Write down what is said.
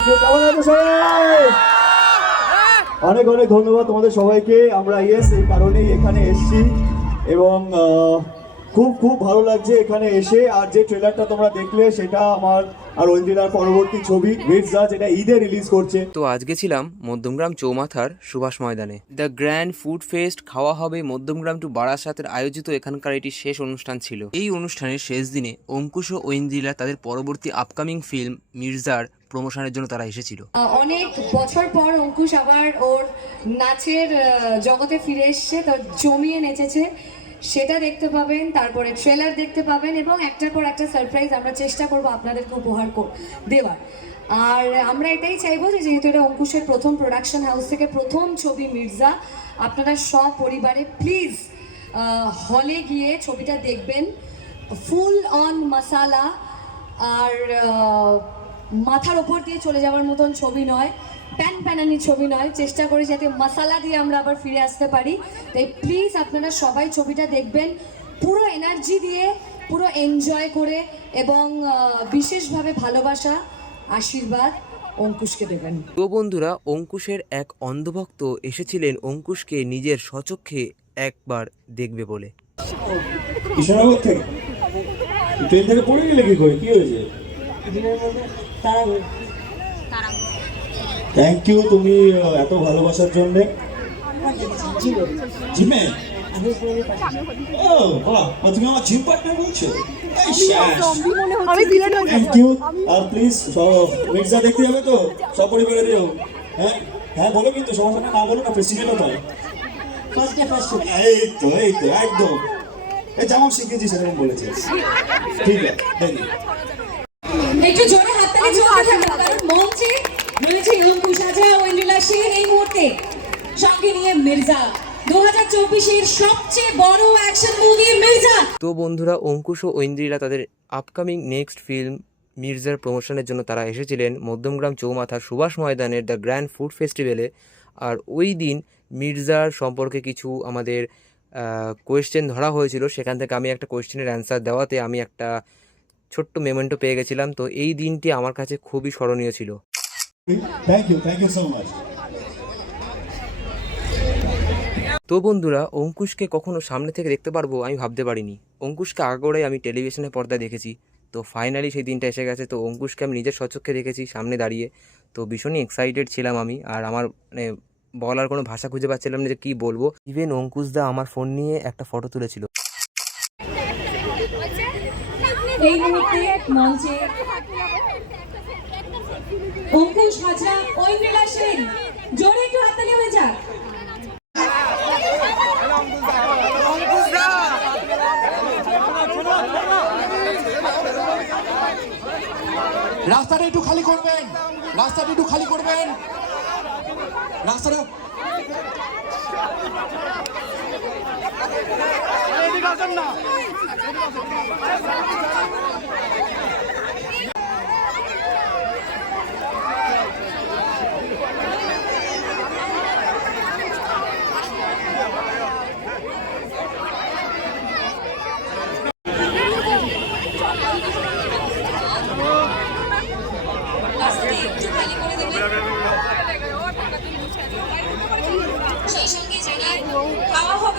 কেমন আছো সবাই অনেক অনেক ধন্যবাদ তোমাদের সবাইকে। আমরা ইয়েস এই কারণেই এখানে এসছি এবং খুব খুব ভালো লাগছে এখানে এসে। আর যে ট্রেলারটা তোমরা দেখলে সেটা আমার আর ঐন্দ্রিলার পরবর্তী ছবি মির্জা যেটা ঈদে রিলিজ করছে। তো আজকে ছিলাম মধ্যমগ্রাম চৌমাথার সুভাষ ময়দানে। দ্য গ্র্যান্ড ফুড ফেস্ট খাওয়া হবে মধ্যমগ্রাম টু বারাসাতের আয়োজিত এখানকার এটি শেষ অনুষ্ঠান ছিল। এই অনুষ্ঠানের শেষ দিনে অঙ্কুশ ও ঐন্দ্রিলা তাদের পরবর্তী আপকামিং ফিল্ম মির্জার প্রমোশনের জন্য তারা এসেছিল। অনেক বছর পর অঙ্কুশ আবার ওর নাচের জগতে ফিরে এসছে তো জমিয়ে নেচেছে। সেটা দেখতে পাবেন, তারপরে ট্রেলার দেখতে পাবেন এবং একটার পর একটা সারপ্রাইজ আমরা চেষ্টা করব আপনাদেরকে উপহার দেওয়ার। আর আমরা এটাই চাইব যে যেহেতু এটা অঙ্কুশের প্রথম প্রোডাকশন হাউস থেকে প্রথম ছবি মির্জা, আপনারা সপরিবারে প্লিজ হলে গিয়ে ছবিটা দেখবেন। ফুল অন মশালা আর মাথার ওপর দিয়ে চলে যাওয়ার মতন ছবি নয় প্যান প্যানানি ছবি নয়। চেষ্টা করি যাতে মশালা দিয়ে আমরা আবার ফিরে আসতে পারি। তাই প্লিজ আপনারা সবাই ছবিটা দেখবেন পুরো এনার্জি দিয়ে পুরো এনজয় করে এবং বিশেষভাবে ভালোবাসা আশীর্বাদ অঙ্কুশকে দেবেন। তো বন্ধুরা অঙ্কুশের এক অন্ধভক্ত এসেছিলেন অঙ্কুশকে নিজের স্বচক্ষে একবার দেখবে বলে। থেকে? ট্রেন থেকে পড়ে গেলে কি করে? কি হয়েছে? থ্যাংক ইউ তুমি এত ভালোবাসার জন্য। জিমে? ও বাহ তুমি আমার জিম পার্টনার বলছো? থ্যাংক ইউ আর প্লিজ মির্জা দেখতে যাবে তো? সপরিবারে যেও হ্যাঁ? হ্যাঁ বলো কিন্তু সমস্যা না বলো না প্রেসিডেন্টও তাই। এই তো এই তো একদম। এই যেমন শিখেছি সেরকম বলেছে। ঠিক আছে থ্যাংক ইউ একটু জোরে হাততালি চলতে থাকবে কারণ মঞ্চে রয়েছে অঙ্কুশ আজা ঐন্দ্রিলা সেন এই মুহূর্তে। সঙ্গে নিয়ে মির্জা। দু হাজার চব্বিশের সবচেয়ে বড় অ্যাকশন মুভি মির্জা। তো বন্ধুরা অঙ্কুশ ও ঐন্দ্রিলা তাদের আপকামিং নেক্সট ফিল্ম মির্জার প্রমোশনের জন্য তারা এসেছিলেন মধ্যমগ্রাম চৌমাথার সুভাষ ময়দানের দ্য গ্র্যান্ড ফুড ফেস্টিভ্যালে আর ওই দিন মির্জার সম্পর্কে কিছু আমাদের কোয়েশ্চেন ধরা হয়েছিল। সেখান থেকে আমি একটা কোয়েশ্চেনের অ্যান্সার দেওয়াতে আমি একটা ছোট্ট মেমেন্টো পেয়ে গেছিলাম তো এই দিনটি আমার কাছে খুবই স্মরণীয় ছিল। Thank you thank you so much তো বন্ধুরা অঙ্কুশকে কখনো সামনে থেকে দেখতে পারব আমি ভাবতে পারিনি। অঙ্কুশকে আগাগোড়াই আমি টেলিভিশনের পর্দায় দেখেছি। তো ফাইনালি সেই দিনটা এসে গেছে তো অঙ্কুশকে আমি নিজের স্বচক্ষে দেখেছি সামনে দাঁড়িয়ে। তো ভীষণই এক্সাইটেড ছিলাম আমি আর আমার মানে বলার কোনো ভাষা খুঁজে পাচ্ছিলাম না যে কী বলব। ইভেন অঙ্কুশদা আমার ফোন নিয়ে একটা ফটো তুলেছিল। এই মুহূর্তে মঞ্চে অঙ্কুশ হাজরা ঐন্দ্রিলা সেন, জোরে একটু হাততালি হয়ে যাক। রাস্তাটা একটু খালি করবেন। রাস্তাটা একটু খালি করবেন। রাস্তাটা আসেন না সেই সঙ্গে জানাই খাওয়া